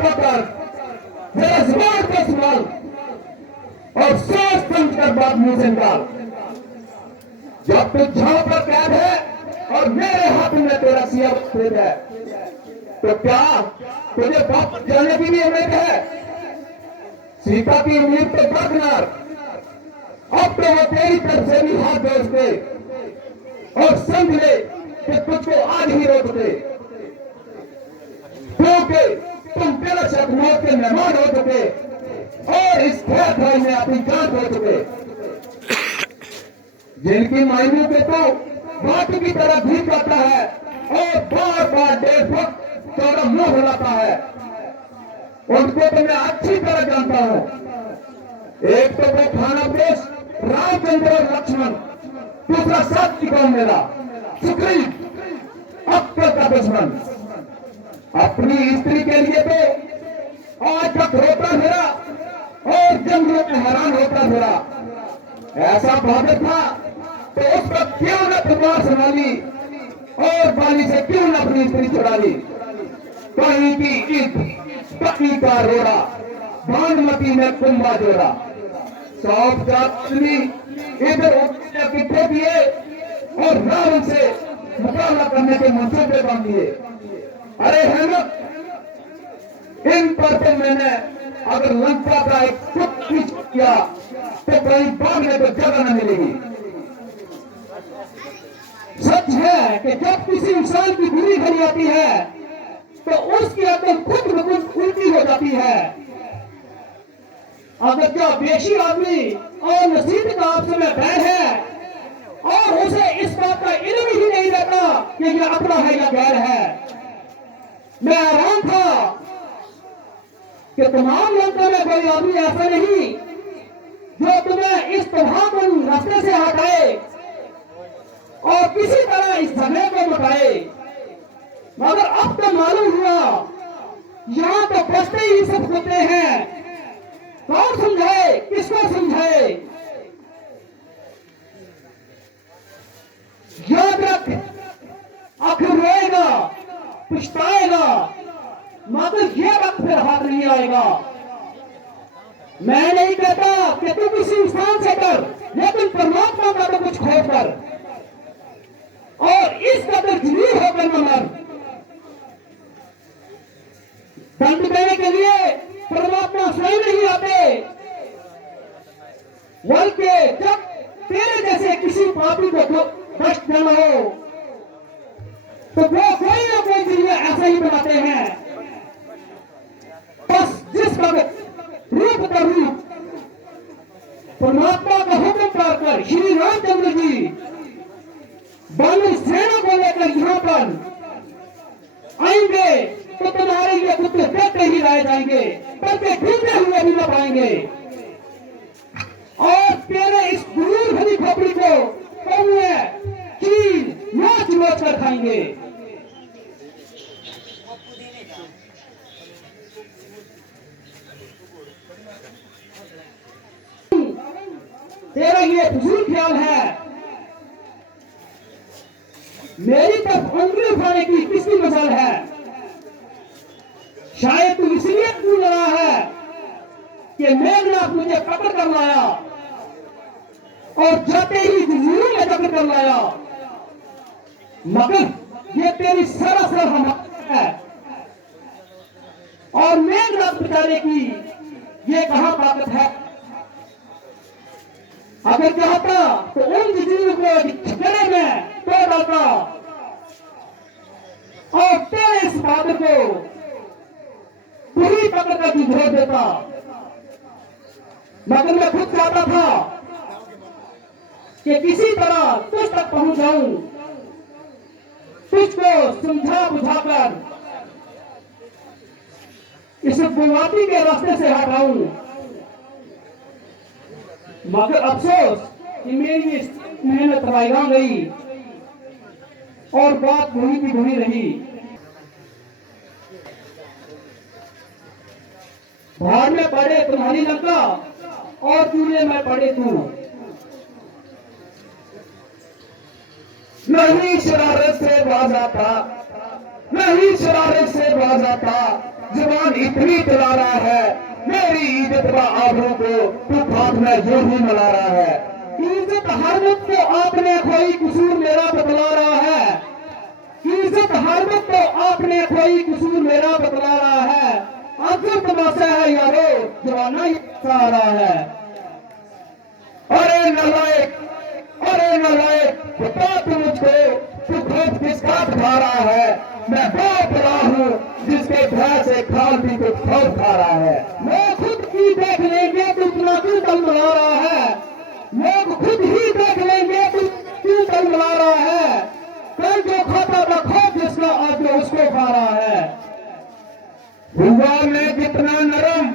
पकड़, जरा जुबान को संभाल और सोच समझ कर बात मुंह से निकाल। जब तू झांव पर कैद है और मेरे हाथ में तेरा सिया खेद है, तो क्या तुझे वापस जाने की भी उम्मीद है? सीता की उम्मीद तो बरकरार, अब तो वो तेरी तरफ से भी हाथ जोड़ते और समझ ले कि तुझको आज ही रोक दे, क्योंकि तुम बिना शक मौत के मेहमान हो चुके और इस खेत में अपनी जान खो चुके। जिनकी मायनों पे तो बात की तरह भी करता है और बार बार 1.5 फुट चौड़ा मुंह हिलाता है, उनको तो मैं अच्छी तरह जानता हूं। एक तो वो खानापेश रामचंद्र और लक्ष्मण, दूसरा साथी कौन मेरा सुग्रीव, अक्कर का दुश्मन। अपनी स्त्री के लिए तो आज तक रोता फिरा और जंगलों में हैरान होता फिरा। ऐसा बहादुर था तो उस पर क्यों न तलवार संभाली और बाली से क्यों न अपनी स्त्री चुरा ली। कहीं की ईद पति का रोड़ा, भानुमती में कुंभा जोड़ा। 100 आदमी इधर उधर किट्ठे दिए और रावण से मुकाबला करने के मंसूबे बांध दिए। अरे हेमंत, इन पर तो मैंने अगर लंका का एक फुट किया तो कहीं भागने को जगह न मिलेगी। सच है कि जब किसी इंसान की बुरी घड़ी आती है तो उसकी आदत खुद ब खुद उल्टी हो जाती है। अगर क्या बेशी आदमी और नसीब का आपस में बैर है और उसे इस बात का इल्म ही नहीं रहता कि यह अपना है या गैर है। मैं हैरान था कि तमाम लंका में कोई आदमी ऐसा नहीं जो तुम्हें इस तबाहकुन रास्ते से हटाए और किसी तरह इस झगड़े को मिटाए, मगर अब तो मालूम हुआ यहां तो बसते ही सब होते हैं। कौन समझाए, किसको समझाए? याद रख, आखिर रोएगा, पछताएगा, मगर यह वक्त फिर हाथ नहीं आएगा। मैं नहीं कहता कि तू किसी इंसान से कर, लेकिन परमात्मा का तो कुछ खोज कर और इस कदर जरूर होकर न मर। दंड देने के लिए परमात्मा स्वयं नहीं आते, बल्कि जब तेरे जैसे किसी पापी को कष्ट देना हो तो वो कोई ना कोई जरिया ऐसा ही बनाते हैं। बस जिस वक्त रूप का रूप परमात्मा का हुक्म पाकर श्री रामचंद्र जी बानर सेना को लेकर यहां पर आएंगे तो तुम्हारे लिए कुत्ते देखते ही रह जाएंगे, बल्कि ढूंढते हुए भी न पाएंगे और तेरे इस गुरूर भरी खोपड़ी को कौए चील नोच नोच कर खाएंगे। तेरा ये फजूल ख्याल है, मेरी तरफ उंगली उठाने की किसकी मजाल है? शायद तू इसलिए भूल रहा है कि मेघनाथ मुझे पकड़ कर लाया और जाते ही जरूर में पकड़ कर लाया, मगर ये तेरी सरासर हम है और मेघनाथ बेचारे की ये कहां ताकत है। अगर चाहता तो उन जजीरों को झगड़े में तोड़ डालता और तेरे इस बादल को पूरी पकड़ कर झोड़ देता, मगर मैं खुद चाहता था कि किसी तरह तुझ तक पहुंच जाऊं, तुझको समझा बुझाकर इस बुनियादी के रास्ते से हटाऊं, मगर अफसोस कि मेरी मेहनत रायगा गई और बात वही की वही रही। भाड़ में पड़े तुम्हारी लंका और चूल्हे में पड़े तू। नहीं शरारत से बाज आता, नहीं शरारत से बाज आता, जुबान इतनी चला रहा है, मेरी इज्जत व आबरू को तू हाथ में यूं ही मिला रहा है। इज्जत हरमत को आपने कोई कसूर मेरा बतला रहा है, इज्जत हरमत को आपने कोई कसूर मेरा बतला रहा है। अजब तमाशा है यारो, जवाना ही आ रहा है। अरे नालायक, अरे नालायक, बता तू मुझको, तू खुद किसका खा रहा है? मैं वो बड़ा हूँ जिसके भय से खाल भी तो खौफ खा रहा है। लोग खुद ही देख लेंगे तू इतना क्यों तलमला रहा है, लोग खुद ही देख लेंगे तू क्यों तलमला रहा है। कल जो खाता था खौफ जिसका आज जो उसको खा रहा है। हुआ मैं जितना नरम,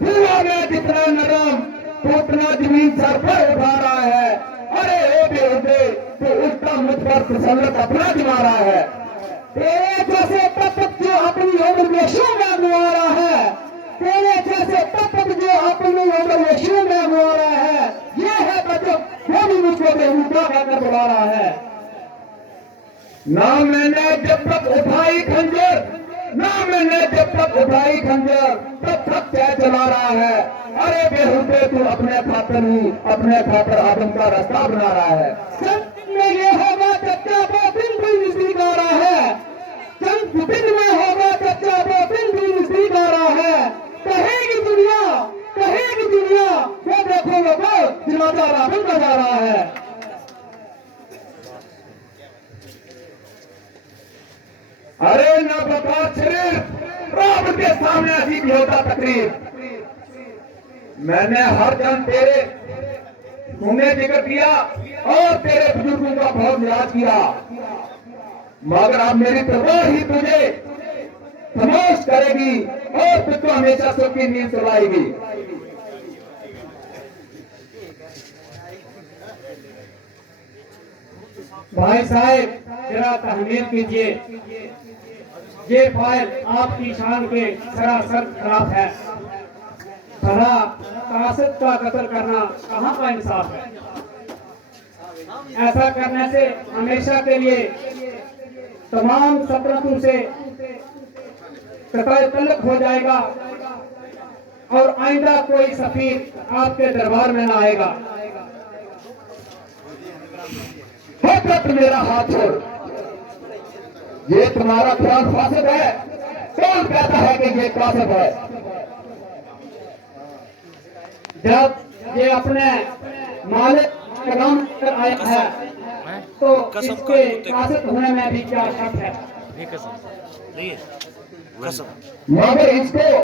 हुआ मैं जितना नरम, तो उतना जमीन सर पर उठा रहा है। अरे ओ बेहुदे, तो उसका मुझ पर तसल्लुत अपना जमा रहा है। तेरे जैसे तपक जो अपनी उम्र में शू में गुआ रहा है, तेरे जैसे तपक जो अपनी उम्र में शू में गुआ रहा है, ये है तजब, वो भी मुझको बेहुदा कहकर बुला रहा है। ना मैंने जब तक उठाई खंजर, ना मैंने जब तक उठाई खंजर, तब तक क्या चला रहा है। अरे बेहुदे, तू अपने खातर ही, अपने खातर आदम का रास्ता बना रहा है। चंद में ये होगा चच्चा वो दिन भी नजदीक आ रहा है, चंद दिन में होगा चच्चा वो दिन भी नजदीक आ रहा है। कहेगी दुनिया, कहेगी दुनिया, वो देखो वो जनाजा रावण का जा रहा है। अरे ना बता शरीफ, रावण के सामने अजीब भी होता तकरीर। मैंने हर जन तेरे तुमने जिक्र किया और तेरे बुजुर्गों का बहुत याद किया, मगर अब मेरी तलवार ही तुझे खामोश करेगी और तुझको हमेशा सुख की नींद सुलाएगी। भाई साहब जरा तहमीर कीजिए, ये फाइल आपकी शान के सरासर खिलाफ है। भला कासिद का कत्ल करना कहाँ का इंसाफ है? ऐसा करने से हमेशा के लिए तमाम सल्तनतों से कतई तल्लुक हो जाएगा और आइंदा कोई सफीर आपके दरबार में ना आएगा। हजरत मेरा हाथ छोड़, ये तुम्हारा कुरान फासिद है? कौन कहता है कि ये कासिद है? जब ये अपने मालिक का नाम कर आया है तो इसके कासिद होने में भी क्या शक है? मगर इसको